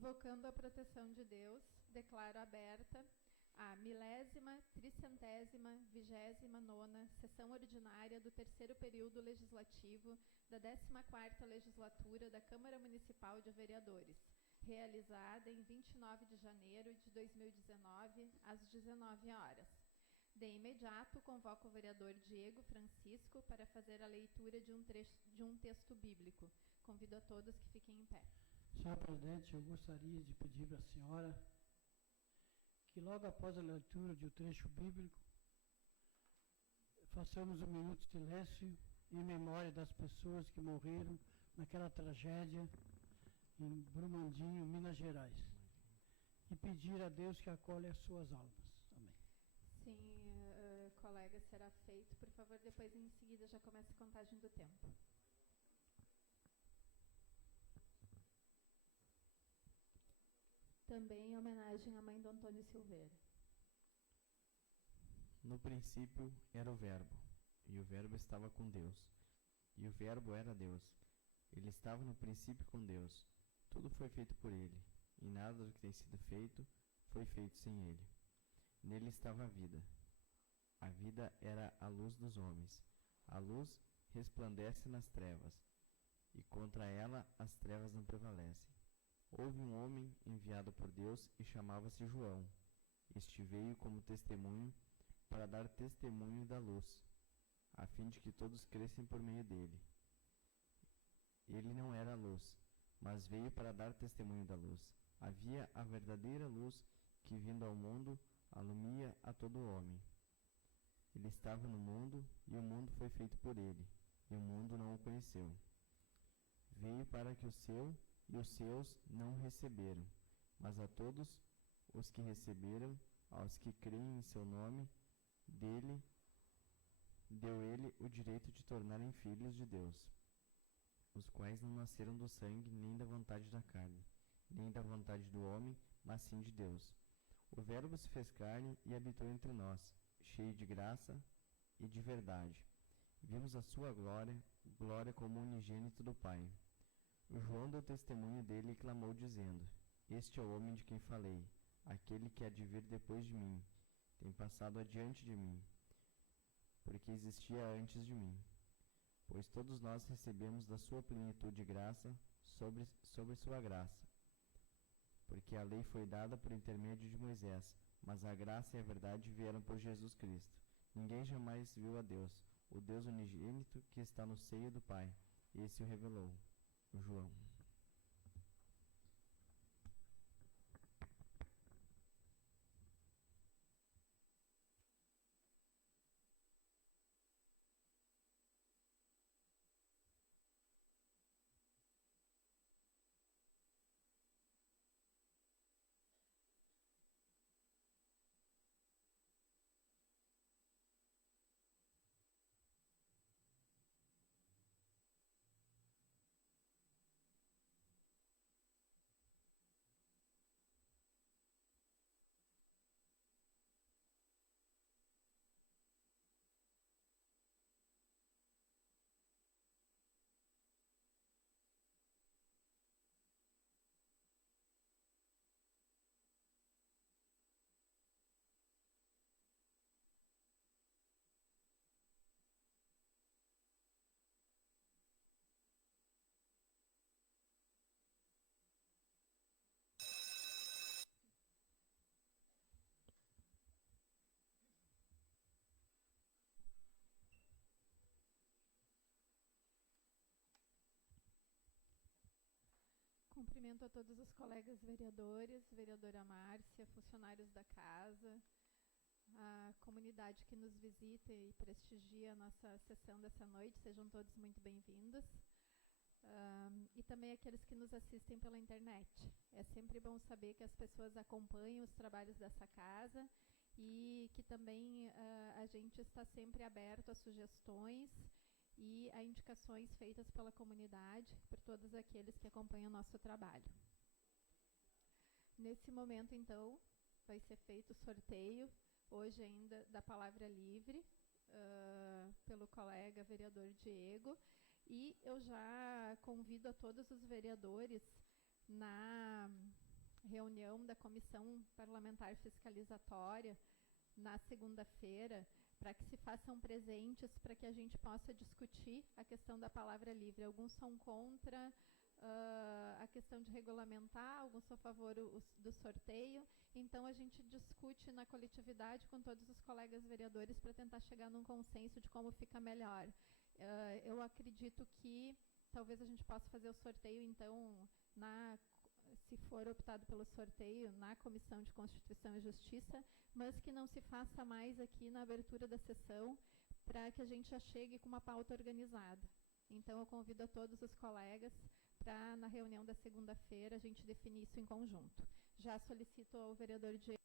Invocando a proteção de Deus, declaro aberta a 1000ª, 300ª, 29ª sessão ordinária do terceiro período legislativo da 14ª legislatura da Câmara Municipal de Vereadores, realizada em 29 de janeiro de 2019, às 19 horas. De imediato, convoco o vereador Diego Francisco para fazer a leitura de um texto bíblico. Convido a todos que fiquem em pé. Senhor presidente, eu gostaria de pedir para a senhora que logo após a leitura de um trecho bíblico, façamos um minuto de silêncio em memória das pessoas que morreram naquela tragédia em Brumandinho, Minas Gerais, e pedir a Deus que acolhe as suas almas. Amém. Sim, colega, será feito. Por favor, depois em seguida já comece a contagem do tempo. Também em homenagem à mãe do Antônio Silveira. No princípio era o Verbo, e o Verbo estava com Deus, e o Verbo era Deus. Ele estava no princípio com Deus. Tudo foi feito por ele, e nada do que tem sido feito foi feito sem ele. Nele estava a vida. A vida era a luz dos homens. A luz resplandece nas trevas, e contra ela as trevas não prevalecem. Houve um homem enviado por Deus e chamava-se João. Este veio como testemunho para dar testemunho da luz, a fim de que todos crescem por meio dele. Ele não era a luz, mas veio para dar testemunho da luz. Havia a verdadeira luz que, vindo ao mundo, alumia a todo homem. Ele estava no mundo, e o mundo foi feito por ele, e o mundo não o conheceu. Veio para que o seu e os seus não o receberam, mas a todos os que receberam, aos que creem em seu nome, deu ele o direito de tornarem filhos de Deus, os quais não nasceram do sangue, nem da vontade da carne, nem da vontade do homem, mas sim de Deus. O Verbo se fez carne e habitou entre nós, cheio de graça e de verdade. Vimos a sua glória, glória como unigênito do Pai. O João deu testemunho dele e clamou, dizendo: Este é o homem de quem falei, aquele que há de vir depois de mim, tem passado adiante de mim, porque existia antes de mim. Pois todos nós recebemos da sua plenitude de graça sobre sua graça. Porque a lei foi dada por intermédio de Moisés, mas a graça e a verdade vieram por Jesus Cristo. Ninguém jamais viu a Deus, o Deus unigênito que está no seio do Pai. Esse o revelou. João. Cumprimento a todos os colegas vereadores, vereadora Márcia, funcionários da casa, a comunidade que nos visita e prestigia a nossa sessão dessa noite. Sejam todos muito bem-vindos. E também aqueles que nos assistem pela internet. É sempre bom saber que as pessoas acompanham os trabalhos dessa casa e que também a gente está sempre aberto a sugestões e a indicações feitas pela comunidade, por todos aqueles que acompanham o nosso trabalho. Nesse momento, então, vai ser feito o sorteio, hoje ainda, da palavra livre, pelo colega vereador Diego, e eu já convido a todos os vereadores reunião da Comissão Parlamentar Fiscalizatória na segunda-feira, para que se façam presentes, para que a gente possa discutir a questão da palavra livre. Alguns são contra a questão de regulamentar, alguns são a favor do sorteio. Então, a gente discute na coletividade com todos os colegas vereadores para tentar chegar num consenso de como fica melhor. Eu acredito que talvez a gente possa fazer o sorteio, então, se for optado pelo sorteio, na Comissão de Constituição e Justiça, mas que não se faça mais aqui na abertura da sessão, para que a gente já chegue com uma pauta organizada. Então, eu convido a todos os colegas para, na reunião da segunda-feira, a gente definir isso em conjunto. Já solicito ao vereador Diego.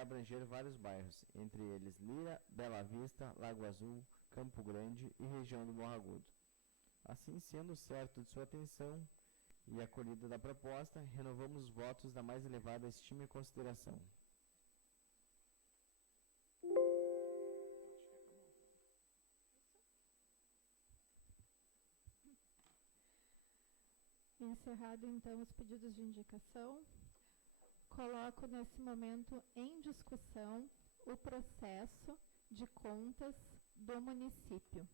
abranger vários bairros, entre eles Lira, Bela Vista, Lago Azul, Campo Grande e região do Morro Agudo. Assim, sendo certo de sua atenção e acolhida da proposta, renovamos os votos da mais elevada estima e consideração. Encerrado, então, os pedidos de indicação, coloco nesse momento em discussão o processo de contas do município.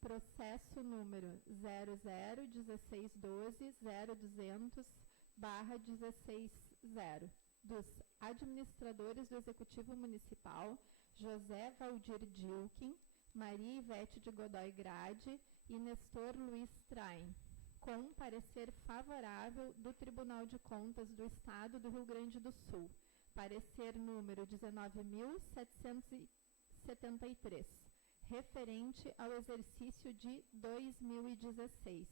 Processo número 001612-0200/160 dos administradores do Executivo Municipal José Valdir Dilkin, Maria Ivete de Godoy Grade e Nestor Luiz Traem, com um parecer favorável do Tribunal de Contas do Estado do Rio Grande do Sul, parecer número 19.773, referente ao exercício de 2016.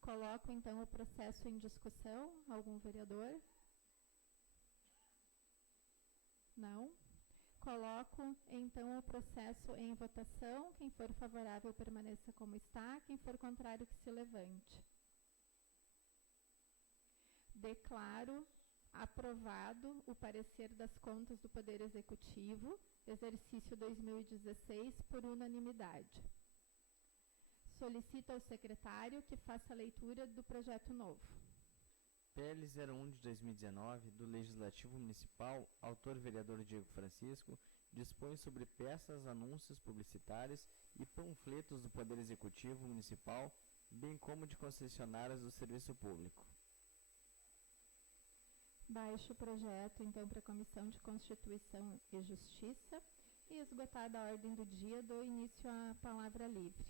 Coloco, então, o processo em discussão. Algum vereador? Não? Coloco, então, o processo em votação. Quem for favorável, permaneça como está. Quem for contrário, que se levante. Declaro aprovado o parecer das contas do Poder Executivo, exercício 2016, por unanimidade. Solicito ao secretário que faça a leitura do projeto novo. PL 01 de 2019, do Legislativo Municipal, autor vereador Diego Francisco, dispõe sobre peças, anúncios publicitários e panfletos do Poder Executivo Municipal, bem como de concessionárias do serviço público. Baixo o projeto, então, para a Comissão de Constituição e Justiça e, esgotada a ordem do dia, dou início à palavra livre.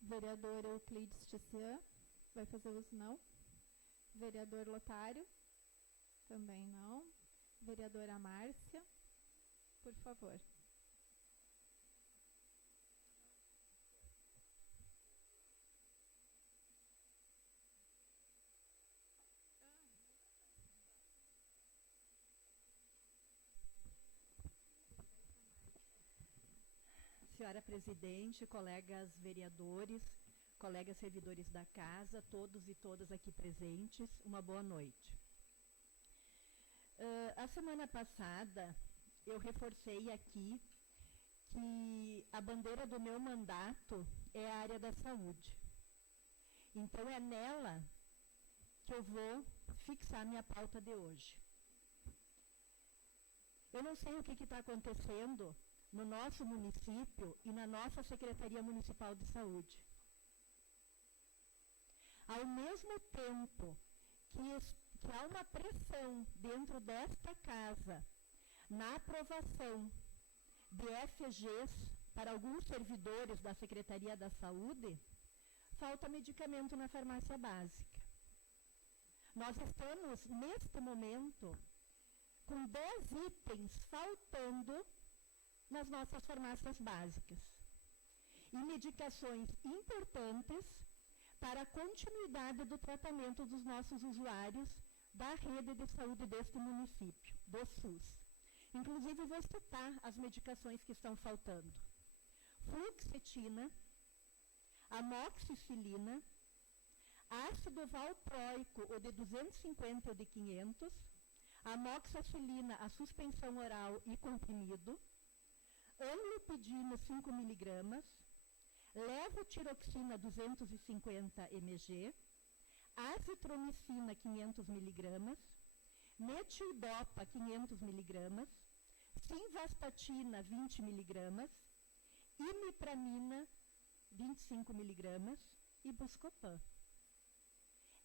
Vereador Euclides Tissian, vai fazer uso? Não. Vereador Lotário, também não. Vereadora Márcia, por favor. Senhora Presidente, colegas vereadores, colegas servidores da casa, todos e todas aqui presentes, uma boa noite. A semana passada, eu reforcei aqui que a bandeira do meu mandato é a área da saúde. Então, é nela que eu vou fixar minha pauta de hoje. Eu não sei o que está acontecendo no nosso município e na nossa Secretaria Municipal de Saúde. Ao mesmo tempo que há uma pressão dentro desta casa na aprovação de FGs para alguns servidores da Secretaria da Saúde, falta medicamento na farmácia básica. Nós estamos, neste momento, com 10 itens faltando nas nossas farmácias básicas. E medicações importantes para a continuidade do tratamento dos nossos usuários da rede de saúde deste município, do SUS. Inclusive, vou citar as medicações que estão faltando. Fluoxetina, amoxicilina, ácido valproico, o de 250 e o de 500, amoxicilina, a suspensão oral e comprimido, amlopidina 5 mg, levotiroxina 250 mg, azitromicina 500 mg, metildopa 500 mg, simvastatina 20 mg, imipramina 25 mg e buscopan.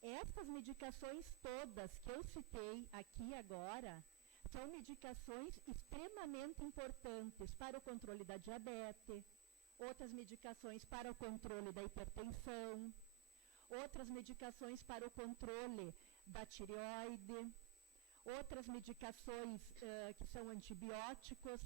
Essas medicações todas que eu citei aqui agora são medicações extremamente importantes para o controle da diabetes, outras medicações para o controle da hipertensão, outras medicações para o controle da tireoide, outras medicações que são antibióticos,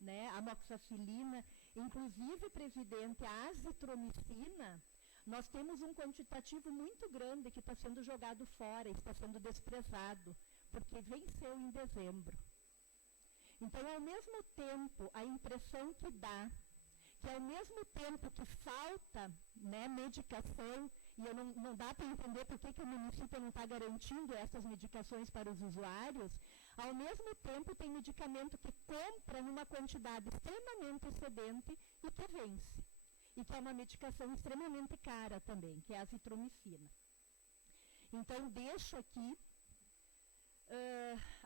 né, amoxicilina, inclusive, presidente, a azitromicina. Nós temos um quantitativo muito grande que está sendo jogado fora, está sendo desprezado, porque venceu em dezembro. Então, ao mesmo tempo, a impressão que dá, que ao mesmo tempo que falta, né, medicação, e não dá para entender por que o município não está garantindo essas medicações para os usuários, ao mesmo tempo tem medicamento que compra numa quantidade extremamente excedente e que vence. E que é uma medicação extremamente cara também, que é a azitromicina. Então, deixo aqui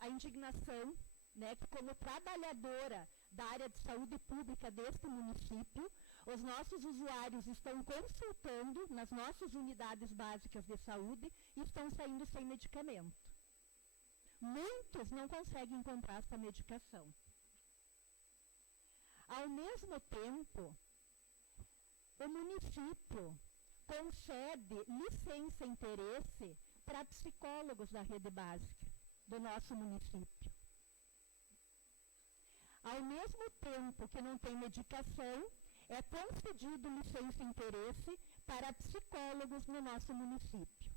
a indignação, né, que como trabalhadora da área de saúde pública deste município, os nossos usuários estão consultando nas nossas unidades básicas de saúde e estão saindo sem medicamento. Muitos não conseguem encontrar essa medicação. Ao mesmo tempo, o município concede licença e interesse para psicólogos da rede básica do nosso município. Ao mesmo tempo que não tem medicação, é concedido licença e interesse para psicólogos no nosso município.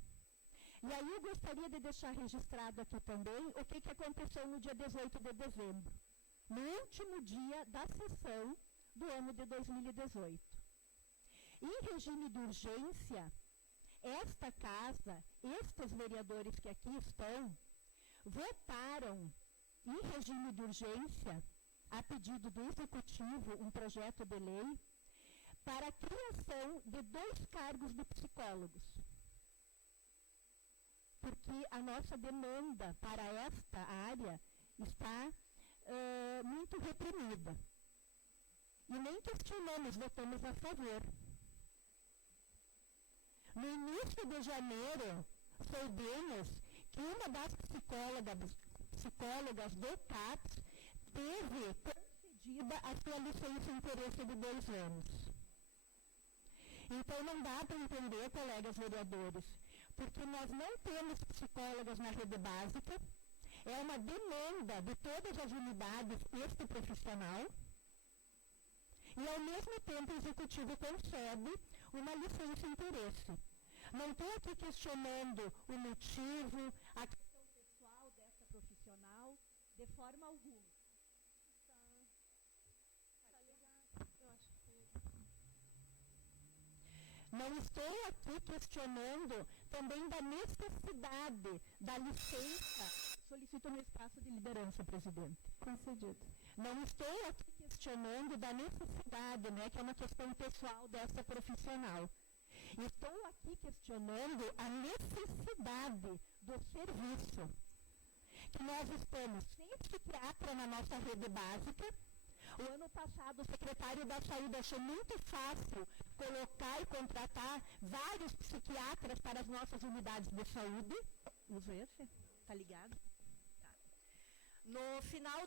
E aí eu gostaria de deixar registrado aqui também o que aconteceu no dia 18 de dezembro, no último dia da sessão do ano de 2018. Em regime de urgência, esta casa, estes vereadores que aqui estão, votaram em regime de urgência, a pedido do Executivo, um projeto de lei para a criação de 2 cargos de psicólogos. Porque a nossa demanda para esta área está muito reprimida. E nem questionamos, votamos a favor. No início de janeiro, soubemos que uma das psicólogas do CAPS teve concedida a sua licença de interesse de 2 anos. Então não dá para entender, colegas vereadores, porque nós não temos psicólogas na rede básica, é uma demanda de todas as unidades este profissional, e ao mesmo tempo o Executivo concede uma licença de interesse. Não estou aqui questionando o motivo, a questão pessoal dessa profissional, de forma alguma. Não estou aqui questionando também da necessidade da licença. Solicito no espaço de liderança, presidente. Concedido. Não estou aqui questionando da necessidade, né, que é uma questão pessoal dessa profissional. Estou aqui questionando a necessidade do serviço. Que nós estamos sem psiquiatra na nossa rede básica. O ano passado, o secretário da Saúde achou muito fácil colocar e contratar vários psiquiatras para as nossas unidades de saúde. Uso esse? Tá ligado? Tá. No final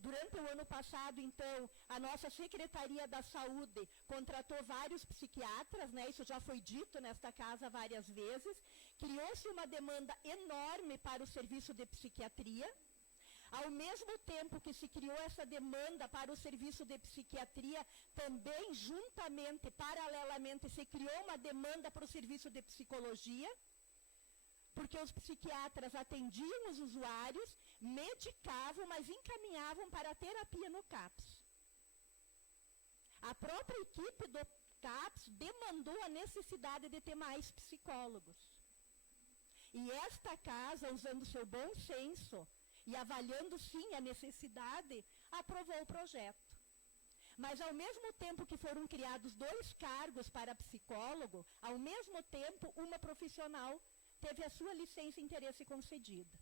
durante o ano passado, então, a nossa Secretaria da Saúde contratou vários psiquiatras, né? Isso já foi dito nesta casa várias vezes. Criou-se uma demanda enorme para o serviço de psiquiatria. Ao mesmo tempo que se criou essa demanda para o serviço de psiquiatria, também, juntamente, paralelamente, se criou uma demanda para o serviço de psicologia, porque os psiquiatras atendiam os usuários, medicavam, mas encaminhavam para a terapia no CAPS. A própria equipe do CAPS demandou a necessidade de ter mais psicólogos. E esta casa, usando seu bom senso, e avaliando sim a necessidade, aprovou o projeto. Mas ao mesmo tempo que foram criados 2 cargos para psicólogo, ao mesmo tempo uma profissional teve a sua licença de interesse concedida.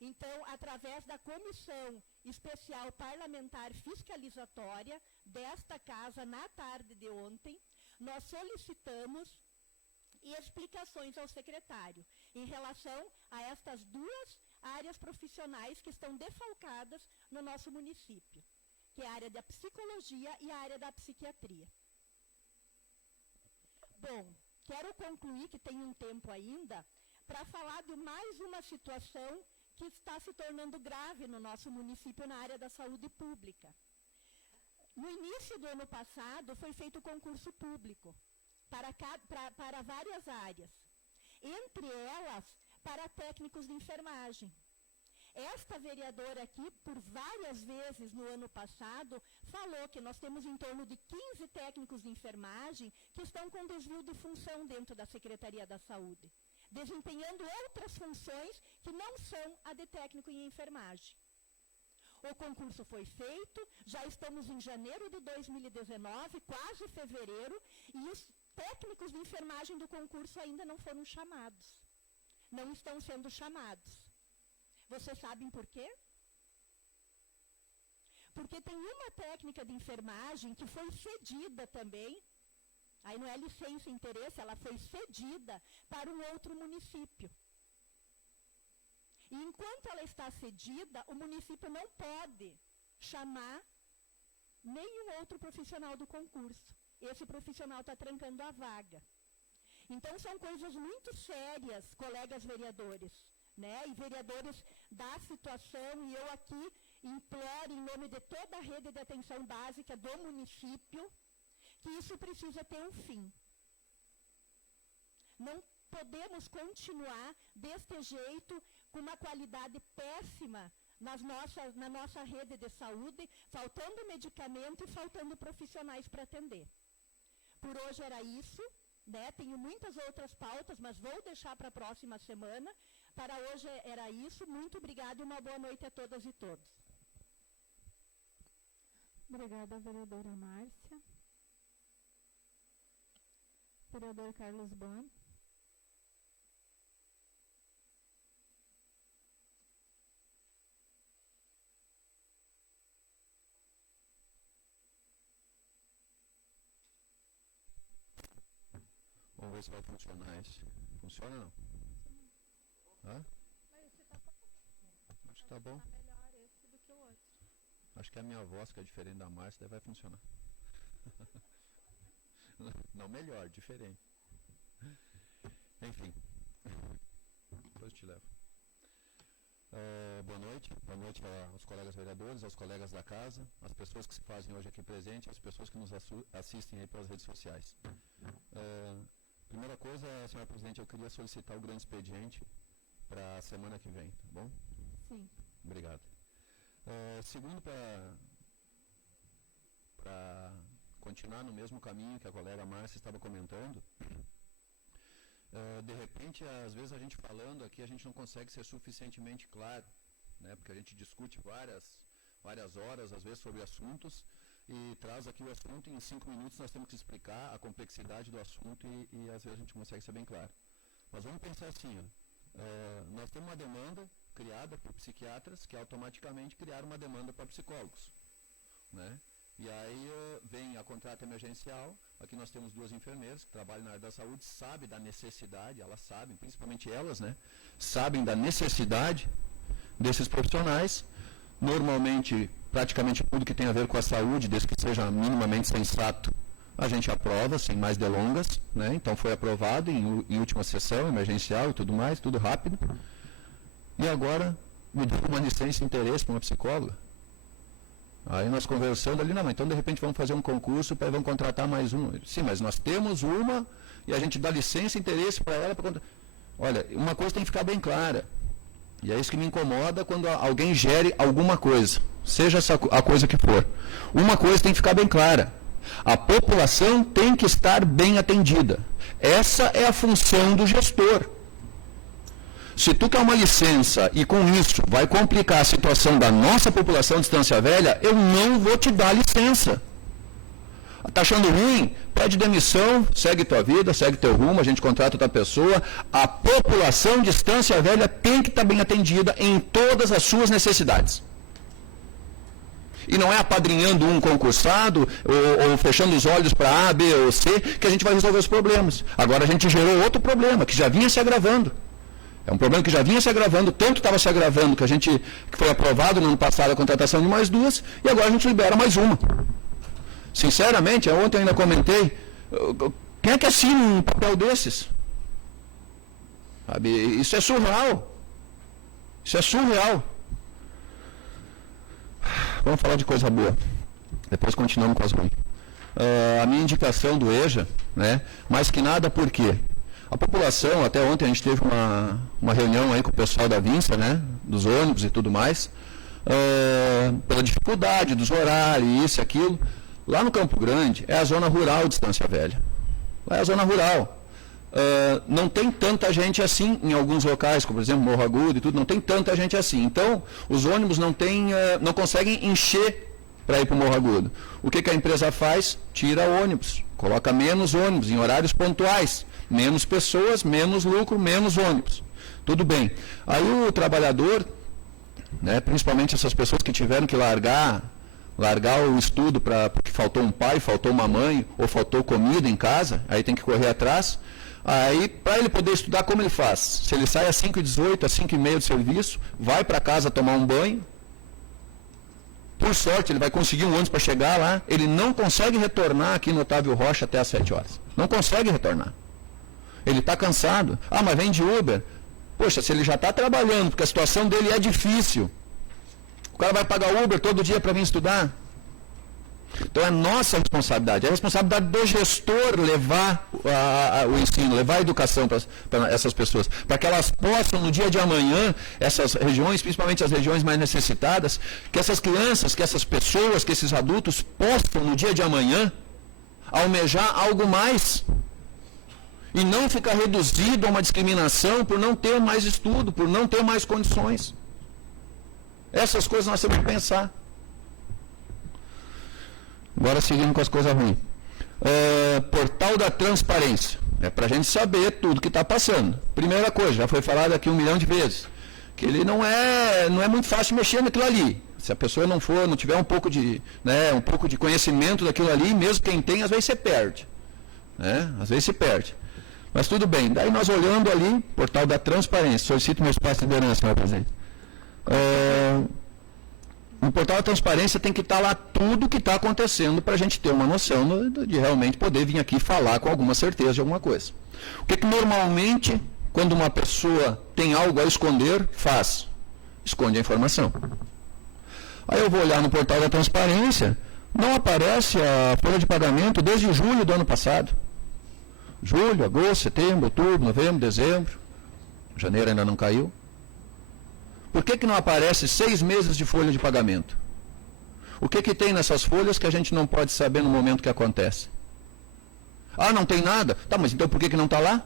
Então, através da Comissão Especial Parlamentar Fiscalizatória desta casa, na tarde de ontem, nós solicitamos explicações ao secretário em relação a estas 2 áreas profissionais que estão defalcadas no nosso município, que é a área da psicologia e a área da psiquiatria. Bom, quero concluir, que tem um tempo ainda, para falar de mais uma situação que está se tornando grave no nosso município na área da saúde pública. No início do ano passado, foi feito concurso público para várias áreas, entre elas para técnicos de enfermagem. Esta vereadora aqui, por várias vezes no ano passado, falou que nós temos em torno de 15 técnicos de enfermagem que estão com desvio de função dentro da Secretaria da Saúde, desempenhando outras funções que não são a de técnico em enfermagem. O concurso foi feito, já estamos em janeiro de 2019, quase fevereiro, e os técnicos de enfermagem do concurso ainda não foram chamados. Não estão sendo chamados. Vocês sabem por quê? Porque tem uma técnica de enfermagem que foi cedida também, aí não é licença e interesse, ela foi cedida para um outro município. E enquanto ela está cedida, o município não pode chamar nenhum outro profissional do concurso. Esse profissional está trancando a vaga. Então, são coisas muito sérias, colegas vereadores, né? E vereadores da situação, e eu aqui imploro em nome de toda a rede de atenção básica do município, que isso precisa ter um fim. Não podemos continuar deste jeito, com uma qualidade péssima na nossa rede de saúde, faltando medicamento e faltando profissionais para atender. Por hoje era isso, né? Tenho muitas outras pautas, mas vou deixar para a próxima semana. Para hoje era isso. Muito obrigada e uma boa noite a todas e todos. Obrigada, vereadora Márcia. Vereador Carlos Bon. Vamos ver se vai funcionar esse. Funciona ou não? Hã? Acho que tá bom. Melhor esse do que o outro. Acho que é a minha voz, que é diferente da Márcia, daí vai funcionar. Não melhor, diferente. Enfim. Depois eu te levo. Boa noite aos colegas vereadores, aos colegas da casa, às pessoas que se fazem hoje aqui presentes, às pessoas que nos assistem aí pelas redes sociais. Primeira coisa, senhora presidente, eu queria solicitar o grande expediente para a semana que vem, tá bom? Sim. Obrigado. Segundo, para continuar no mesmo caminho que a colega Márcia estava comentando, de repente, às vezes a gente falando aqui, a gente não consegue ser suficientemente claro, né? Porque a gente discute várias horas, às vezes, sobre assuntos, e traz aqui o assunto e em 5 minutos nós temos que explicar a complexidade do assunto e às vezes a gente não consegue ser bem claro. Mas vamos pensar assim, nós temos uma demanda criada por psiquiatras que automaticamente criaram uma demanda para psicólogos, né? E aí vem a contrato emergencial, aqui nós temos 2 enfermeiras que trabalham na área da saúde, sabem da necessidade, elas sabem, principalmente elas, né? Sabem da necessidade desses profissionais. Normalmente, praticamente tudo que tem a ver com a saúde, desde que seja minimamente sensato, a gente aprova, sem mais delongas, né? Então foi aprovado em última sessão, emergencial e tudo mais, tudo rápido. E agora me deu uma licença de interesse para uma psicóloga. Aí nós conversando ali, não, mas então de repente vamos fazer um concurso, para vamos contratar mais um. Sim, mas nós temos uma e a gente dá licença e interesse para ela. Olha, uma coisa tem que ficar bem clara. E é isso que me incomoda quando alguém gere alguma coisa, seja a coisa que for. Uma coisa tem que ficar bem clara. A população tem que estar bem atendida. Essa é a função do gestor. Se tu quer uma licença e com isso vai complicar a situação da nossa população de Estância Velha, eu não vou te dar licença. Está achando ruim? Pede demissão, segue tua vida, segue teu rumo, a gente contrata outra pessoa. A população de Estância Velha tem que estar bem atendida em todas as suas necessidades. E não é apadrinhando um concursado ou fechando os olhos para A, B ou C que a gente vai resolver os problemas. Agora a gente gerou outro problema que já vinha se agravando. É um problema que já vinha se agravando, tanto estava se agravando que foi aprovado no ano passado a contratação de mais 2 e agora a gente libera mais uma. Sinceramente, ontem eu ainda comentei, quem é que assina um papel desses? Sabe, isso é surreal. Isso é surreal. Vamos falar de coisa boa. Depois continuamos com as ruins. A minha indicação do EJA, né, mais que nada por quê? A população, até ontem a gente teve uma reunião aí com o pessoal da Vinça, né, dos ônibus e tudo mais, pela dificuldade dos horários, isso e aquilo. Lá no Campo Grande é a zona rural de Estância Velha. Lá é a zona rural. Não tem tanta gente assim em alguns locais, como por exemplo Morro Agudo e tudo, não tem tanta gente assim. Então, os ônibus não conseguem encher para ir para o Morro Agudo. O que a empresa faz? Tira ônibus, coloca menos ônibus em horários pontuais, menos pessoas, menos lucro, menos ônibus. Tudo bem. Aí o trabalhador, né, principalmente essas pessoas que tiveram que largar o estudo porque faltou um pai, faltou uma mãe, ou faltou comida em casa, aí tem que correr atrás. Aí, para ele poder estudar, como ele faz? Se ele sai às 5h18, às 5h30 do serviço, vai para casa tomar um banho, por sorte, ele vai conseguir um ônibus para chegar lá, ele não consegue retornar aqui no Otávio Rocha até às 7 horas. Não consegue retornar. Ele está cansado. Ah, mas vem de Uber. Poxa, se ele já está trabalhando, porque a situação dele é difícil, o cara vai pagar Uber todo dia para vir estudar? Então é nossa responsabilidade, é a responsabilidade do gestor levar o ensino, levar a educação para essas pessoas, para que elas possam no dia de amanhã, essas regiões, principalmente as regiões mais necessitadas, que essas crianças, que essas pessoas, que esses adultos possam no dia de amanhã almejar algo mais e não ficar reduzido a uma discriminação por não ter mais estudo, por não ter mais condições. Essas coisas nós temos que pensar. Agora seguindo com as coisas ruins. Portal da transparência. É para a gente saber tudo que está passando. Primeira coisa, já foi falado aqui 1 milhão de vezes, que ele não é muito fácil mexer naquilo ali. Se a pessoa não tiver um pouco de conhecimento daquilo ali, mesmo quem tem, às vezes você perde. Né? Às vezes se perde. Mas tudo bem. Daí nós olhando ali, portal da transparência. Solicito meu espaço de liderança, senhor presidente. No portal da transparência tem que estar lá tudo o que está acontecendo para a gente ter uma noção de realmente poder vir aqui falar com alguma certeza de alguma coisa. O que normalmente, quando uma pessoa tem algo a esconder, faz? Esconde a informação. Aí eu vou olhar no portal da transparência, não aparece a folha de pagamento desde julho do ano passado. Julho, agosto, setembro, outubro, novembro, dezembro. Janeiro ainda não caiu. Por que não aparece 6 meses de folha de pagamento? O que tem nessas folhas que a gente não pode saber no momento que acontece? Ah, não tem nada? Tá, mas então por que não está lá?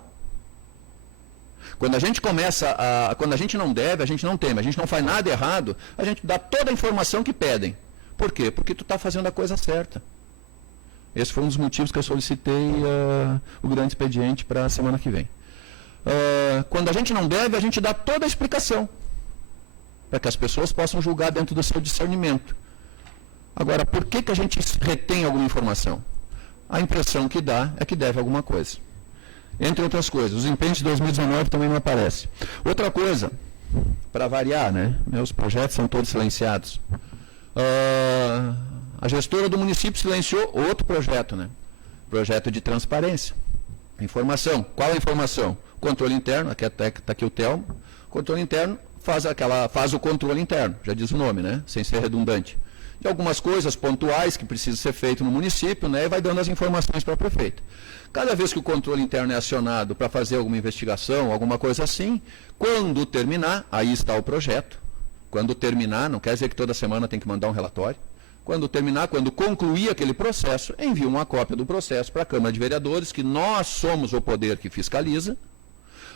Quando a gente quando a gente não deve, a gente não teme, a gente não faz nada errado, a gente dá toda a informação que pedem. Por quê? Porque tu está fazendo a coisa certa. Esse foi um dos motivos que eu solicitei o grande expediente para a semana que vem. Quando a gente não deve, a gente dá toda a explicação, para que as pessoas possam julgar dentro do seu discernimento. Agora, por que a gente retém alguma informação? A impressão que dá é que deve alguma coisa. Entre outras coisas, os empenhos de 2019 também não aparecem. Outra coisa, para variar, né? Meus projetos são todos silenciados. A gestora do município silenciou outro projeto, né? Projeto de transparência. Informação. Qual a informação? Controle interno, aqui está aqui o Telmo. Controle interno faz o controle interno, já diz o nome, né? Sem ser redundante. De algumas coisas pontuais que precisam ser feitas no município, né? E vai dando as informações para o prefeito. Cada vez que o controle interno é acionado para fazer alguma investigação, alguma coisa assim, quando terminar, aí está o projeto. Quando terminar, não quer dizer que toda semana tem que mandar um relatório. Quando terminar, quando concluir aquele processo, envia uma cópia do processo para a Câmara de Vereadores, que nós somos o poder que fiscaliza,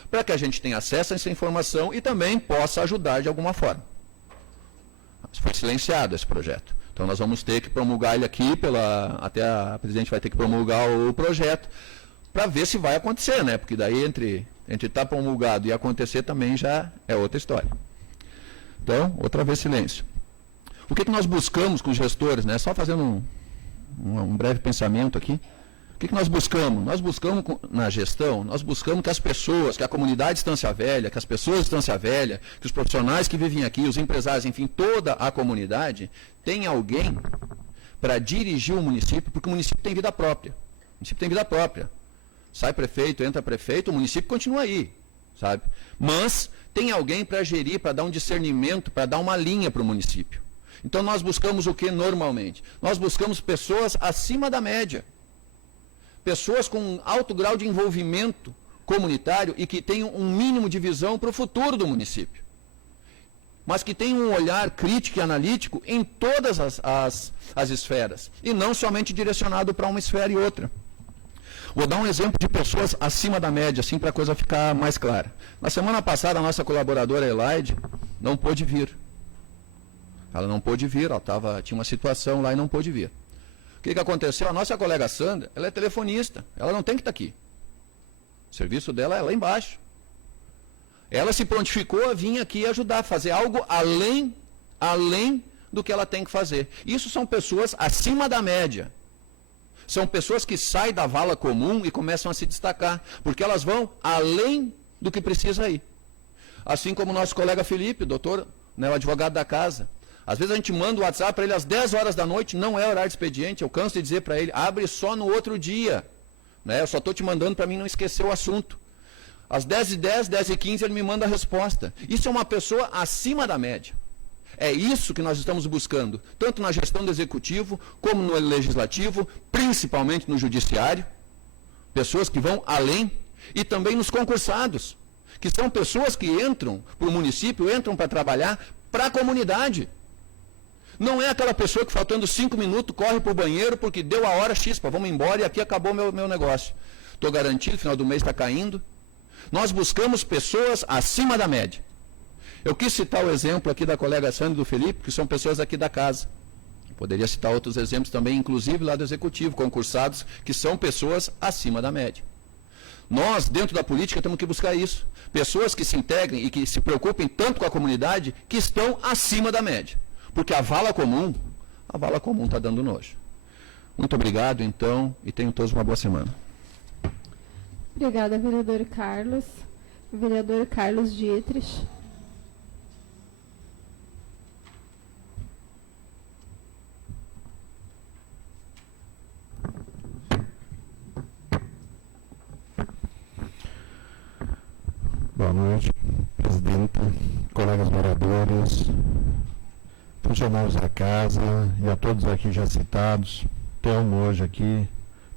para que a gente tenha acesso a essa informação e também possa ajudar de alguma forma. Foi silenciado esse projeto. Então nós vamos ter que promulgar ele aqui, até a presidente vai ter que promulgar o projeto, para ver se vai acontecer, né? Porque daí entre estar promulgado e acontecer também já é outra história. Então, outra vez silêncio. O que nós buscamos com os gestores, né? Só fazendo um breve pensamento aqui. O que nós buscamos? Nós buscamos, na gestão, nós buscamos que as pessoas, que a comunidade de Estância Velha, que as pessoas de Estância Velha, que os profissionais que vivem aqui, os empresários, enfim, toda a comunidade, tenha alguém para dirigir o município, porque o município tem vida própria. O município tem vida própria. Sai prefeito, entra prefeito, o município continua aí, sabe? Mas tem alguém para gerir, para dar um discernimento, para dar uma linha para o município. Então nós buscamos o que normalmente? Nós buscamos pessoas acima da média. Pessoas com alto grau de envolvimento comunitário e que tenham um mínimo de visão para o futuro do município, mas que tenham um olhar crítico e analítico em todas as esferas, e não somente direcionado para uma esfera e outra. Vou dar um exemplo de pessoas acima da média, assim, para a coisa ficar mais clara. Na semana passada, a nossa colaboradora Elaide não pôde vir. Ela não pôde vir, ela tinha uma situação lá e não pôde vir. O que aconteceu? A nossa colega Sandra, ela é telefonista, ela não tem que estar aqui. O serviço dela é lá embaixo. Ela se prontificou a vir aqui ajudar, fazer algo além do que ela tem que fazer. Isso são pessoas acima da média. São pessoas que saem da vala comum e começam a se destacar, porque elas vão além do que precisa ir. Assim como o nosso colega Felipe, doutor, né, o advogado da casa. Às vezes a gente manda o WhatsApp para ele às 10 horas da noite, não é horário de expediente, eu canso de dizer para ele, abre só no outro dia. Né, eu só estou te mandando para mim não esquecer o assunto. Às 10h10, 10h15 ele me manda a resposta. Isso é uma pessoa acima da média. É isso que nós estamos buscando, tanto na gestão do executivo, como no legislativo, principalmente no judiciário. Pessoas que vão além, e também nos concursados, que são pessoas que entram para o município, entram para trabalhar para a comunidade. Não é aquela pessoa que faltando 5 minutos corre para o banheiro porque deu a hora chispa, vamos embora e aqui acabou meu negócio. Estou garantido, final do mês está caindo. Nós buscamos pessoas acima da média. Eu quis citar o exemplo aqui da colega Sandra e do Felipe, que são pessoas aqui da casa. Poderia citar outros exemplos também, inclusive lá do Executivo, concursados, que são pessoas acima da média. Nós, dentro da política, temos que buscar isso. Pessoas que se integrem e que se preocupem tanto com a comunidade, que estão acima da média. Porque a vala comum está dando nojo. Muito obrigado, então, e tenham todos uma boa semana. Obrigada, vereador Carlos. Vereador Carlos Dietrich. Boa noite, presidenta, colegas vereadores, funcionários da casa e a todos aqui já citados. Telmo hoje aqui,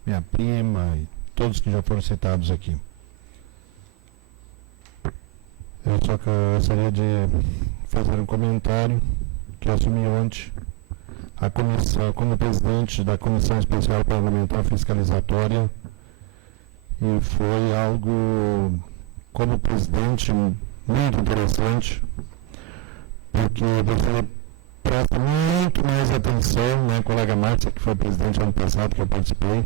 minha prima e todos que já foram citados aqui. Eu só gostaria de fazer um comentário que eu assumi ontem a comissão, como presidente da Comissão Especial Parlamentar Fiscalizatória, e foi algo, como presidente, muito interessante, porque você presta muito mais atenção, né, colega Márcia, que foi presidente ano passado, que eu participei,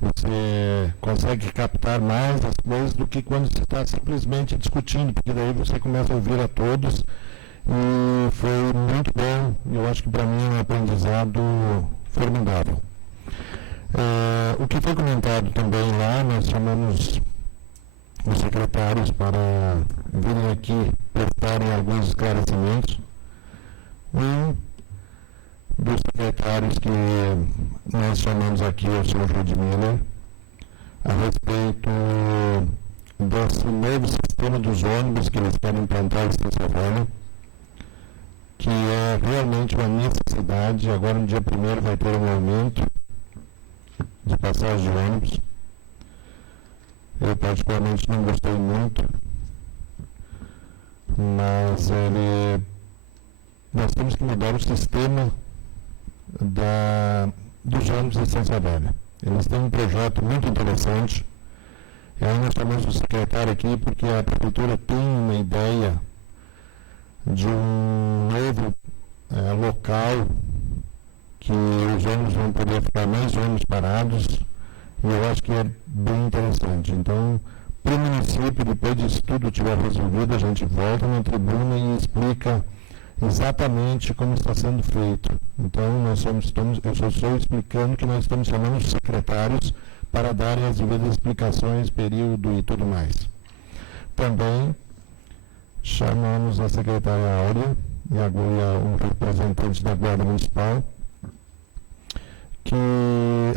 você consegue captar mais as coisas do que quando você está simplesmente discutindo, porque daí você começa a ouvir a todos, e foi muito bom, e eu acho que para mim é um aprendizado formidável. O que foi comentado também lá, nós chamamos os secretários para virem aqui prestarem alguns esclarecimentos. Um dos secretários que nós chamamos aqui é o senhor Rudmiller, a respeito desse novo sistema dos ônibus que eles querem implantar em Estância Velha, que é realmente uma necessidade. Agora no dia 1º vai ter um aumento de passagem de ônibus. Eu particularmente não gostei muito, mas nós temos que mudar o sistema dos ônibus de Estância Velha. Eles têm um projeto muito interessante, e aí nós chamamos o secretário aqui porque a prefeitura tem uma ideia de um novo local que os ônibus vão poder ficar mais ônibus parados, e eu acho que é bem interessante. Então, para o município, depois disso tudo estiver resolvido, a gente volta na tribuna e explica exatamente como está sendo feito. Então, eu só estou explicando que nós estamos chamando os secretários para darem as devidas explicações, período e tudo mais. Também chamamos a secretária Áurea e agora um representante da Guarda Municipal, que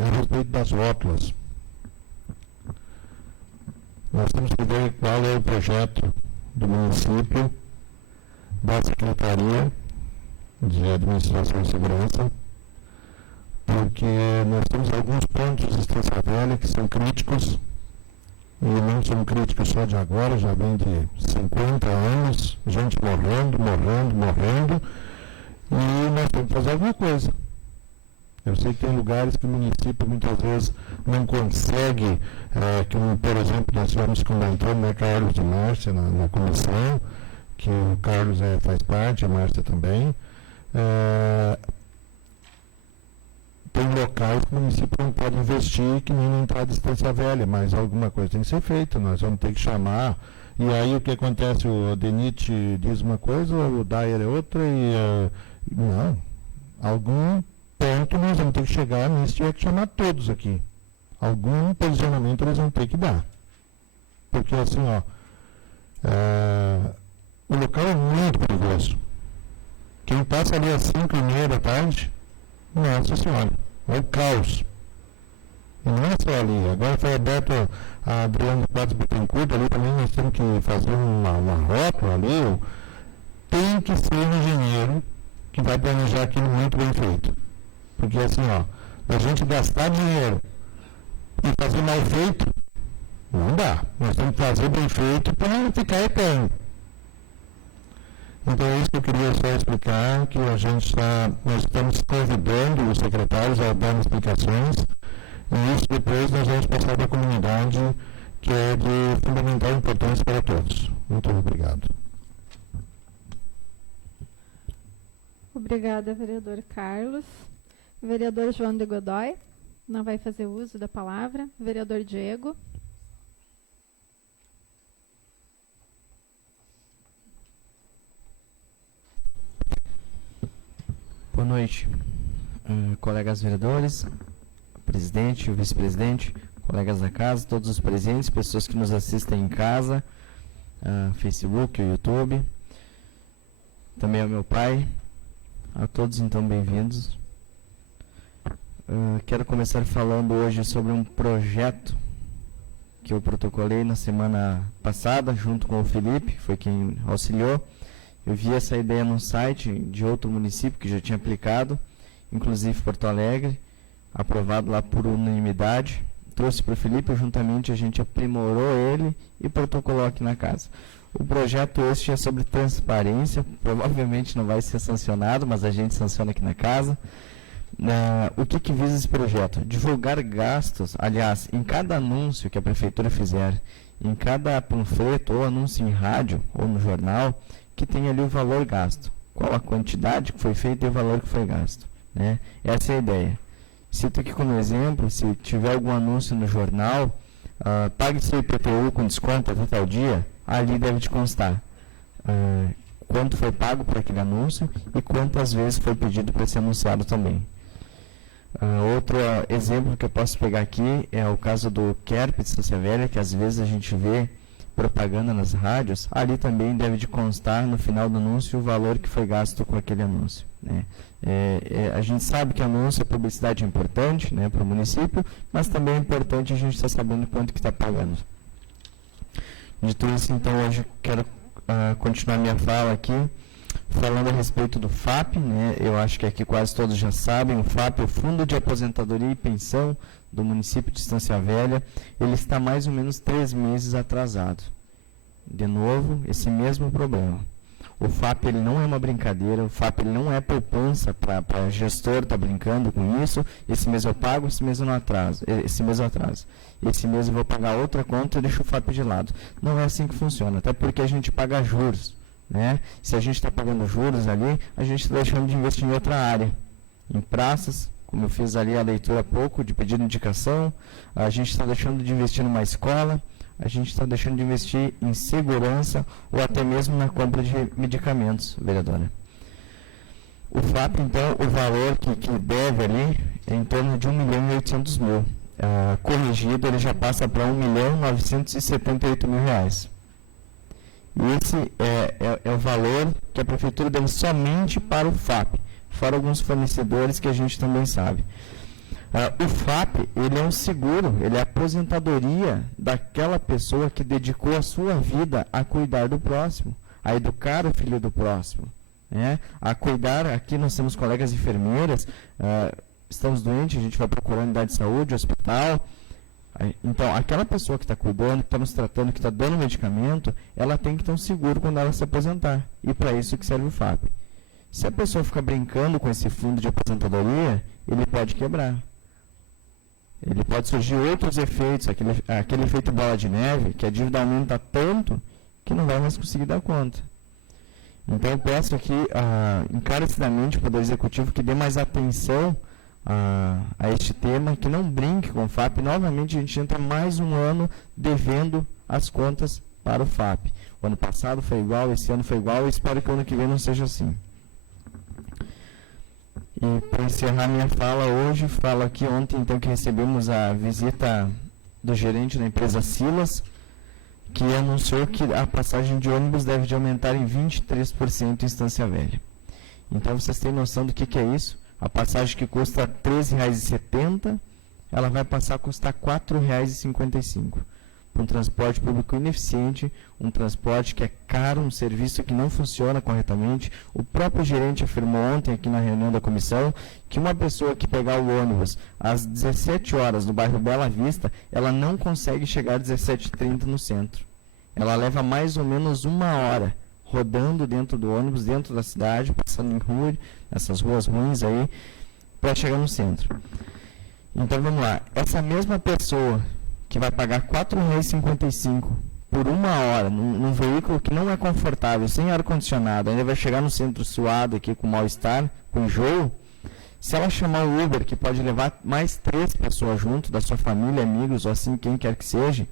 a respeito das rótulas. Nós temos que ver qual é o projeto do município, da Secretaria de Administração e Segurança, porque nós temos alguns pontos de Estância Velha que são críticos, e não são críticas só de agora, já vem de 50 anos, gente morrendo, e nós temos que fazer alguma coisa. Eu sei que tem lugares que o município muitas vezes não consegue, como por exemplo nós tivemos comentando, né, Carlos e Márcia na comissão, que o Carlos faz parte, a Márcia também. Tem locais que o município não pode investir, que nem na entrada de Estância Velha, mas alguma coisa tem que ser feita, nós vamos ter que chamar. E aí o que acontece? O Denit diz uma coisa, o Dyer é outra, e não, algum ponto nós vamos ter que chegar nisso, tiver que chamar todos aqui. Algum posicionamento eles vão ter que dar. Porque assim, o local é muito perigoso. Quem passa ali às 5h30 da tarde, nossa senhora, é o caos. E não é só ali. Agora foi aberto a Adriano Quadros Bittencourt, ali também nós temos que fazer uma rota ali. Tem que ser um engenheiro que vai planejar aquilo muito bem feito. Porque assim, a gente gastar dinheiro e fazer mal feito, não dá. Nós temos que fazer bem feito para não ficar eterno. Então é isso que eu queria só explicar, que nós estamos convidando os secretários a dar explicações, e isso depois nós vamos passar para a comunidade, que é de fundamental importância para todos. Muito obrigado. Obrigada, vereador Carlos. Vereador João de Godoy, não vai fazer uso da palavra. Vereador Diego. Boa noite, colegas vereadores, presidente, o vice-presidente, colegas da casa, todos os presentes, pessoas que nos assistem em casa, Facebook, YouTube, também ao meu pai, a todos então bem-vindos. Quero começar falando hoje sobre um projeto que eu protocolei na semana passada, junto com o Felipe, foi quem auxiliou. Eu vi essa ideia num site de outro município que já tinha aplicado, inclusive Porto Alegre, aprovado lá por unanimidade. Trouxe para o Felipe, juntamente a gente aprimorou ele e protocolou aqui na casa. O projeto este é sobre transparência, provavelmente não vai ser sancionado, mas a gente sanciona aqui na casa. O que visa esse projeto? Divulgar gastos, aliás, em cada anúncio que a prefeitura fizer, em cada panfleto ou anúncio em rádio ou no jornal, que tem ali o valor gasto, qual a quantidade que foi feita e o valor que foi gasto, né? Essa é a ideia. Cito aqui como exemplo, se tiver algum anúncio no jornal, pague seu IPTU com desconto até tal dia, ali deve te constar quanto foi pago por aquele anúncio e quantas vezes foi pedido para ser anunciado também. Outro exemplo que eu posso pegar aqui é o caso do Kerp de Estância Velha, que às vezes a gente vê propaganda nas rádios, ali também deve de constar no final do anúncio o valor que foi gasto com aquele anúncio, né? A gente sabe que anúncio, a publicidade é importante, né, para o município, mas também é importante a gente estar sabendo quanto que está pagando. Dito isso, então, hoje quero continuar minha fala aqui, falando a respeito do FAP, né? Eu acho que aqui quase todos já sabem, o FAP é o Fundo de Aposentadoria e Pensão do município de Estância Velha. Ele está mais ou menos 3 meses atrasado. De novo, esse mesmo problema. O FAP ele não é uma brincadeira, o FAP ele não é poupança para gestor estar brincando com isso. Esse mês eu pago, esse mês eu não atraso. Esse mês eu atraso. Esse mês eu vou pagar outra conta e deixo o FAP de lado. Não é assim que funciona, até porque a gente paga juros, né? Se a gente está pagando juros ali, a gente está deixando de investir em outra área. Em praças, como eu fiz ali a leitura há pouco, de pedido de indicação, a gente está deixando de investir numa escola, a gente está deixando de investir em segurança ou até mesmo na compra de medicamentos, vereadora. O FAP, então, o valor que deve ali é em torno de 1.800.000. Corrigido, ele já passa para R$1.978.000. E esse é o valor que a prefeitura deve somente para o FAP, fora alguns fornecedores que a gente também sabe. O FAP, ele é um seguro, ele é a aposentadoria daquela pessoa que dedicou a sua vida a cuidar do próximo, a educar o filho do próximo, né? A cuidar, aqui nós temos colegas enfermeiras, estamos doentes, a gente vai procurar unidade de saúde, hospital, Então, aquela pessoa que está cuidando, que está nos tratando, que está dando medicamento, ela tem que ter um seguro quando ela se aposentar. E para isso que serve o FAP. Se a pessoa ficar brincando com esse fundo de aposentadoria, ele pode quebrar. Ele pode surgir outros efeitos, aquele efeito bola de neve, que a dívida aumenta tanto que não vai mais conseguir dar conta. Então, eu peço aqui, encarecidamente, ao Poder Executivo que dê mais atenção a este tema, que não brinque com o FAP. Novamente, a gente entra mais um ano devendo as contas para o FAP. O ano passado foi igual, esse ano foi igual, eu espero que o ano que vem não seja assim. E para encerrar minha fala hoje, falo aqui ontem então que recebemos a visita do gerente da empresa Silas, que anunciou que a passagem de ônibus deve de aumentar em 23% em Estância Velha. Então vocês têm noção do que é isso? A passagem que custa R$ 13,70, ela vai passar a custar R$ 4,55. Para um transporte público ineficiente, um transporte que é caro, um serviço que não funciona corretamente. O próprio gerente afirmou ontem aqui na reunião da comissão que uma pessoa que pegar o ônibus às 17 horas no bairro Bela Vista, ela não consegue chegar às 17h30 no centro. Ela leva mais ou menos 1 hora rodando dentro do ônibus, dentro da cidade, passando em rua, nessas ruas ruins aí, para chegar no centro. Então vamos lá, essa mesma pessoa que vai pagar R$ 4,55 por 1 hora num veículo que não é confortável, sem ar-condicionado, ainda vai chegar no centro suado aqui com mal-estar, com enjoo, se ela chamar o Uber, que pode levar mais 3 pessoas junto, da sua família, amigos, ou assim, quem quer que seja,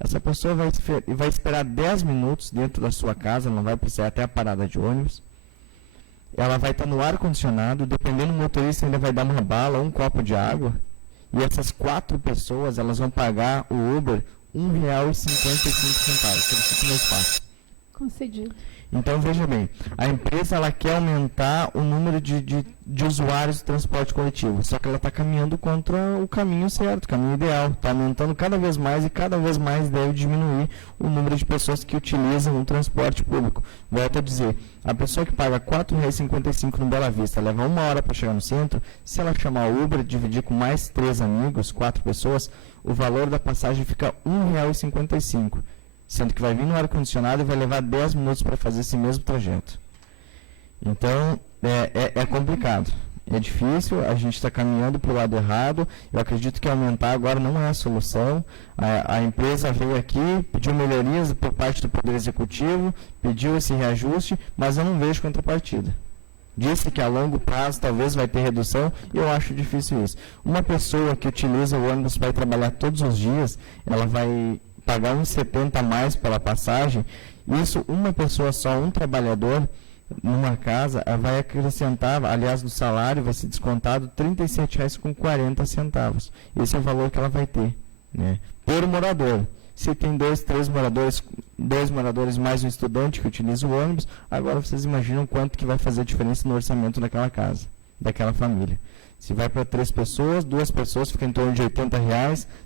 essa pessoa vai esperar 10 minutos dentro da sua casa, não vai precisar até a parada de ônibus. Ela vai estar no ar-condicionado, dependendo do motorista, ainda vai dar uma bala, um copo de água. E essas 4 pessoas, elas vão pagar o Uber R$ 1,55, que ele fica no espaço. Concedido. Então, veja bem, a empresa ela quer aumentar o número de usuários do transporte coletivo, só que ela está caminhando contra o caminho certo, o caminho ideal. Está aumentando cada vez mais e cada vez mais deve diminuir o número de pessoas que utilizam o transporte público. Volto a dizer, a pessoa que paga R$ 4,55 no Bela Vista, leva 1 hora para chegar no centro, se ela chamar o Uber, dividir com mais 3 amigos, 4 pessoas, o valor da passagem fica R$ 1,55. Sendo que vai vir no ar-condicionado e vai levar 10 minutos para fazer esse mesmo trajeto. Então, é complicado. É difícil, a gente está caminhando para o lado errado. Eu acredito que aumentar agora não é a solução. A empresa veio aqui, pediu melhorias por parte do Poder Executivo, pediu esse reajuste, mas eu não vejo contrapartida. Disse que a longo prazo talvez vai ter redução, e eu acho difícil isso. Uma pessoa que utiliza o ônibus para ir trabalhar todos os dias, ela vai pagar uns 70 a mais pela passagem. Isso, uma pessoa só, um trabalhador numa casa, vai acrescentar, aliás, no salário vai ser descontado R$ 37,40. Esse é o valor que ela vai ter, né, por morador. Se tem 2, 3 moradores, 2 moradores mais um estudante que utiliza o ônibus, agora vocês imaginam quanto que vai fazer diferença no orçamento daquela casa, daquela família. Se vai para 3 pessoas, 2 pessoas fica em torno de R$ 80,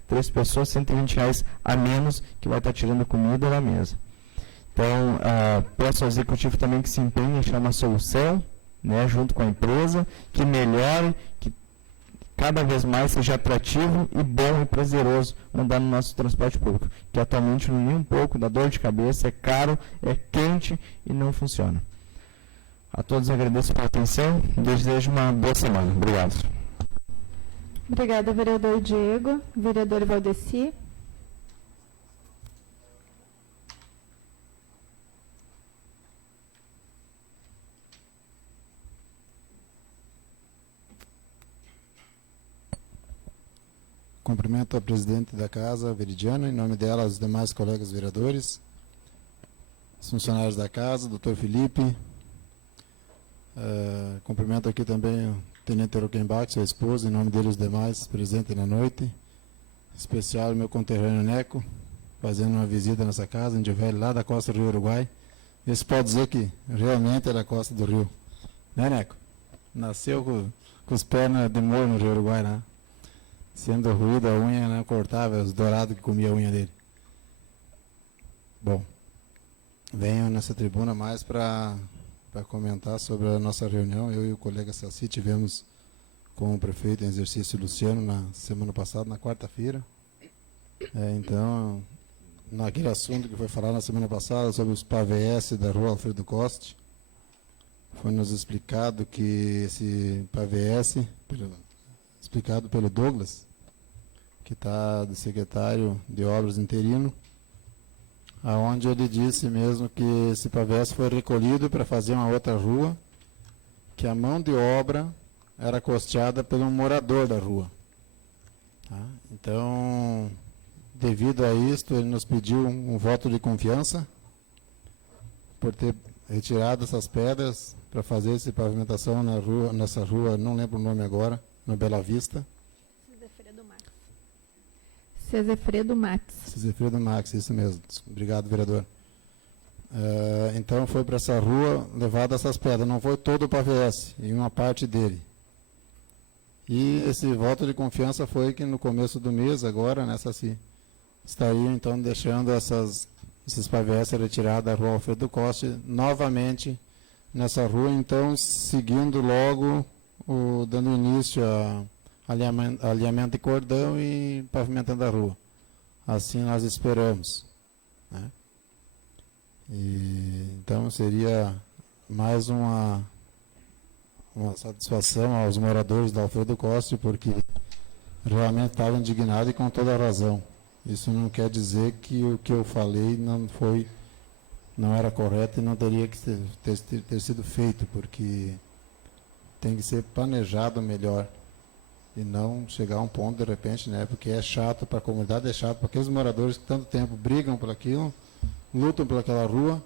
3 pessoas, R$ 120 a menos, que vai estar tirando comida da mesa. Então, peço ao Executivo também que se empenhe em achar uma solução, né, junto com a empresa, que melhore, que cada vez mais seja atrativo e bom e prazeroso andar no nosso transporte público, que atualmente não é nem um pouco, dá dor de cabeça, é caro, é quente e não funciona. A todos agradeço pela atenção e desejo uma boa semana. Obrigado. Obrigada, vereador Diego. Vereador Valdeci. Cumprimento a presidente da casa, Veridiana, em nome dela, os demais colegas vereadores, os funcionários da casa, doutor Felipe. Cumprimento aqui também o tenente Roquembach, sua esposa, em nome dele os demais presentes na noite. Em especial o meu conterrâneo Neco, fazendo uma visita nessa casa, onde velho lá da costa do Rio Uruguai. Esse pode dizer que realmente é da costa do Rio. Né, Neco? Nasceu com os pés de molho no Rio Uruguai, né? Sendo ruída a unha, não cortava os dourados que comia a unha dele. Bom, venho nessa tribuna mais para comentar sobre a nossa reunião. Eu e o colega Saci tivemos com o prefeito em exercício Luciano na semana passada, na quarta-feira. Então, naquele assunto que foi falado na semana passada sobre os PAVS da rua Alfredo Costa, foi nos explicado que esse PAVS, explicado pelo Douglas, que está de secretário de obras interino, aonde ele disse mesmo que esse PAVS foi recolhido para fazer uma outra rua, que a mão de obra era custeada por um morador da rua. Tá? Então, devido a isto, ele nos pediu um voto de confiança por ter retirado essas pedras para fazer essa pavimentação na rua, nessa rua, não lembro o nome agora, no Bela Vista. Cezefredo Max, isso mesmo. Obrigado, vereador. Então foi para essa rua levada essas pedras, não foi todo o PAVS, em uma parte dele. E esse voto de confiança foi que no começo do mês, agora, estariam então deixando esses PAVS retirados da rua Alfredo Costa, novamente nessa rua, então seguindo logo, dando início a alinhamento de cordão e pavimentando a rua. Assim nós esperamos. Né? Então seria mais uma satisfação aos moradores da Alfredo Costa, porque realmente estavam indignados e com toda a razão. Isso não quer dizer que o que eu falei não era correto e não teria que ter sido feito, porque tem que ser planejado melhor. E não chegar a um ponto de repente, né? Porque é chato para a comunidade, é chato para aqueles moradores que tanto tempo brigam por aquilo, lutam por aquela rua,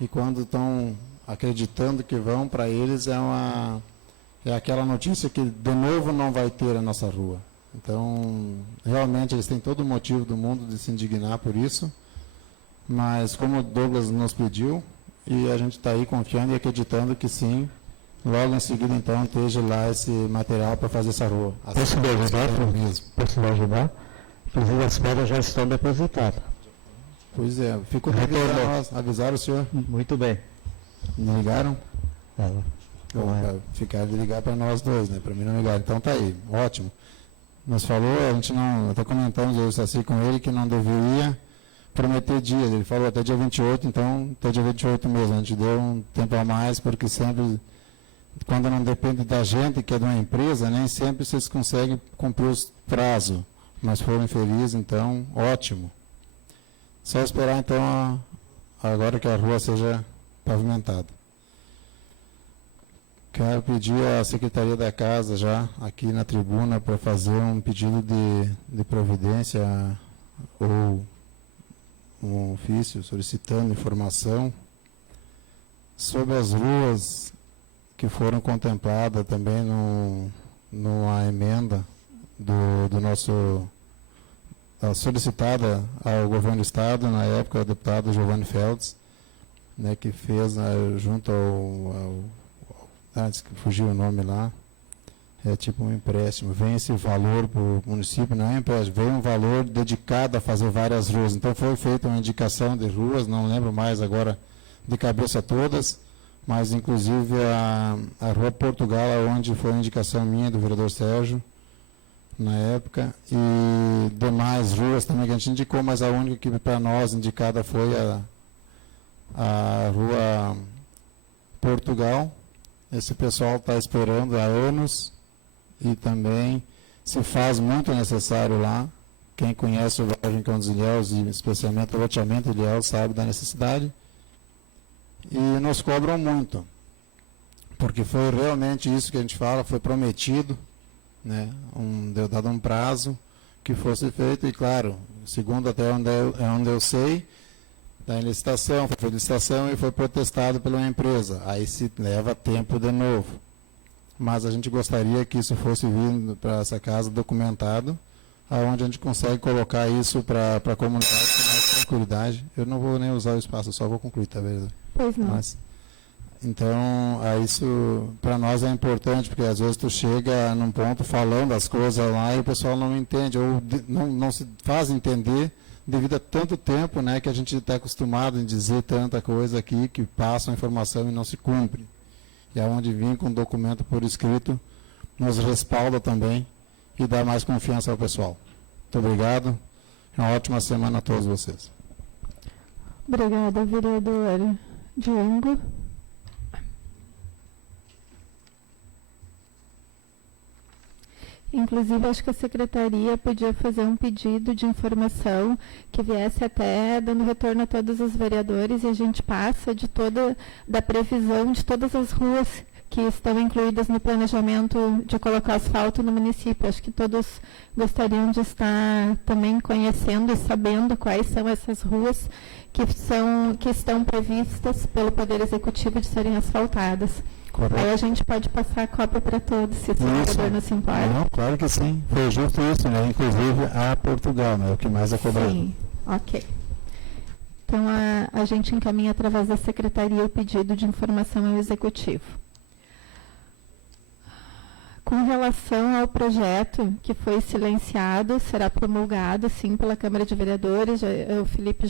e quando estão acreditando que vão, para eles é aquela notícia que de novo não vai ter a nossa rua. Então, realmente eles têm todo o motivo do mundo de se indignar por isso, mas como o Douglas nos pediu, e a gente está aí confiando e acreditando que sim, logo em seguida, então, esteja lá esse material para fazer essa rua. Posso me ajudar? Posso me ajudar? Inclusive, as pedras já estão depositadas. Pois é, ficou para nós. Avisaram o senhor? Muito bem. Não ligaram? Não. Ficaram de ligar para nós dois, né? Para mim não ligaram. Então tá aí, ótimo. Nos falou, a gente não, até comentamos eu assim com ele que não deveria prometer dias. Ele falou até dia 28, então até dia 28 mesmo. A gente deu um tempo a mais, porque sempre, quando não depende da gente, que é de uma empresa, nem sempre vocês conseguem cumprir os prazos. Mas foram felizes, então, ótimo. Só esperar, então, agora que a rua seja pavimentada. Quero pedir à Secretaria da Casa, já aqui na tribuna, para fazer um pedido de providência ou um ofício solicitando informação sobre as ruas que foram contempladas também numa emenda do nosso solicitada ao governo do estado, na época o deputado Giovanni Feltz, né, que fez junto antes que fugiu o nome lá, é tipo um empréstimo, vem esse valor para o município, não é empréstimo, vem um valor dedicado a fazer várias ruas, então foi feita uma indicação de ruas, não lembro mais agora de cabeça todas, mas inclusive a Rua Portugal, onde foi a indicação minha do vereador Sérgio, na época, e demais ruas também que a gente indicou, mas a única que para nós indicada foi a Rua Portugal. Esse pessoal está esperando há anos e também se faz muito necessário lá. Quem conhece o bairro Rincão dos Ilhéus, e especialmente o loteamento Ilhéus, sabe da necessidade. E nos cobram muito, porque foi realmente isso que a gente fala, foi prometido, né, dado um prazo que fosse feito, e claro, segundo até onde eu sei, da licitação, foi licitação e foi protestado pela empresa, aí se leva tempo de novo, mas a gente gostaria que isso fosse vindo para essa casa documentado, aonde a gente consegue colocar isso para a comunidade com mais tranquilidade. Eu não vou nem usar o espaço, só vou concluir, tá vendo? Pois não. Então, isso para nós é importante, porque às vezes tu chega num ponto falando as coisas lá e o pessoal não entende, ou não se faz entender devido a tanto tempo, né, que a gente está acostumado em dizer tanta coisa aqui, que passa a informação e não se cumpre. E aonde vir com um documento por escrito, nos respalda também e dá mais confiança ao pessoal. Muito obrigado. Uma ótima semana a todos vocês. Obrigada, vereador Diogo. Inclusive, acho que a secretaria podia fazer um pedido de informação que viesse até dando retorno a todos os vereadores, e a gente passa da previsão de todas as ruas que estão incluídas no planejamento de colocar asfalto no município. Acho que todos gostariam de estar também conhecendo e sabendo quais são essas ruas que estão previstas pelo Poder Executivo de serem asfaltadas. Correto. Aí a gente pode passar a copa para todos, se o vereador não se importa. Não, claro que sim. Foi justo isso, né? Inclusive a Portugal, né? O que mais é cobrado. Sim, ok. Então, a gente encaminha através da secretaria o pedido de informação ao Executivo. Com relação ao projeto que foi silenciado, será promulgado, sim, pela Câmara de Vereadores. O Felipe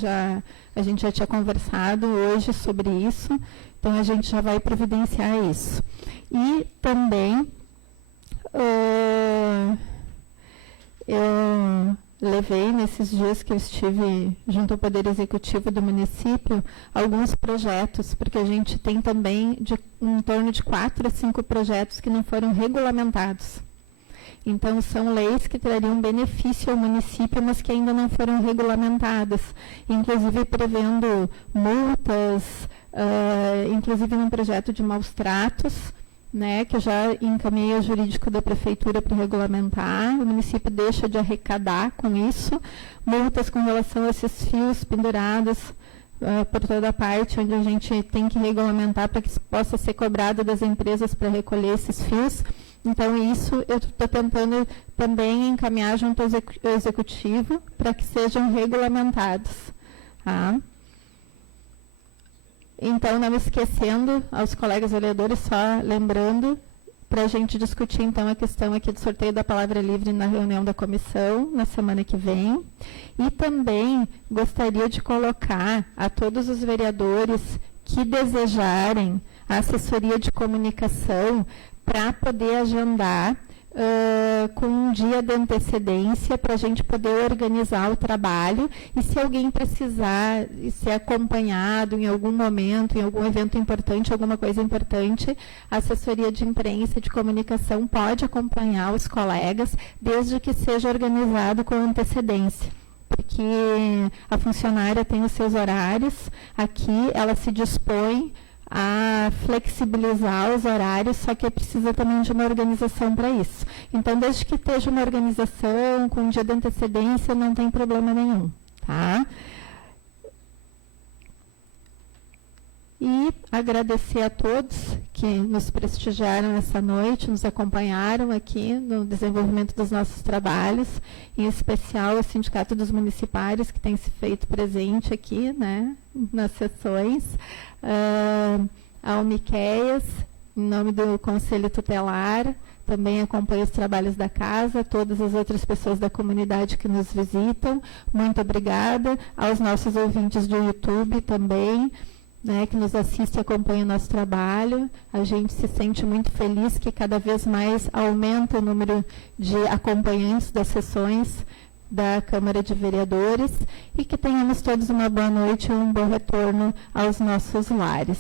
a gente já tinha conversado hoje sobre isso, então a gente já vai providenciar isso. E também eu levei, nesses dias que eu estive junto ao Poder Executivo do município, alguns projetos, porque a gente tem também em torno de 4 a 5 projetos que não foram regulamentados. Então, são leis que trariam benefício ao município, mas que ainda não foram regulamentadas, inclusive prevendo multas, inclusive num projeto de maus tratos, né, que eu já encaminhei ao jurídico da prefeitura para regulamentar. O município deixa de arrecadar com isso, multas com relação a esses fios pendurados por toda parte, onde a gente tem que regulamentar para que possa ser cobrado das empresas para recolher esses fios. Então, isso eu estou tentando também encaminhar junto ao executivo para que sejam regulamentados. Tá? Então, não esquecendo aos colegas vereadores, só lembrando, para a gente discutir, então, a questão aqui do sorteio da palavra livre na reunião da comissão, na semana que vem. E também gostaria de colocar a todos os vereadores que desejarem a assessoria de comunicação para poder agendar com um dia de antecedência para a gente poder organizar o trabalho, e se alguém precisar ser acompanhado em algum momento, em algum evento importante, alguma coisa importante, a assessoria de imprensa e de comunicação pode acompanhar os colegas, desde que seja organizado com antecedência. Porque a funcionária tem os seus horários, aqui ela se dispõe a flexibilizar os horários, só que precisa também de uma organização para isso. Então, desde que esteja uma organização com um dia de antecedência, não tem problema nenhum, tá? E agradecer a todos que nos prestigiaram essa noite, nos acompanharam aqui no desenvolvimento dos nossos trabalhos, em especial ao Sindicato dos Municipários, que tem se feito presente aqui, né, nas sessões, ao Miqueias, em nome do Conselho Tutelar, também acompanha os trabalhos da casa, todas as outras pessoas da comunidade que nos visitam, muito obrigada, aos nossos ouvintes do YouTube também, né, que nos assiste e acompanha o nosso trabalho. A gente se sente muito feliz que cada vez mais aumenta o número de acompanhantes das sessões da Câmara de Vereadores, e que tenhamos todos uma boa noite e um bom retorno aos nossos lares.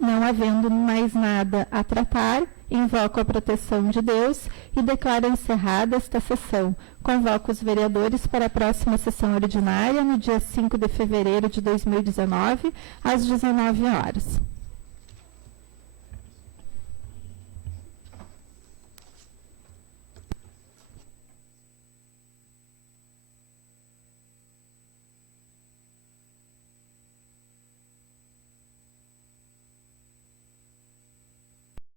Não havendo mais nada a tratar, invoco a proteção de Deus e declaro encerrada esta sessão. Convoco os vereadores para a próxima sessão ordinária, no dia 5 de fevereiro de 2019, às 19 horas.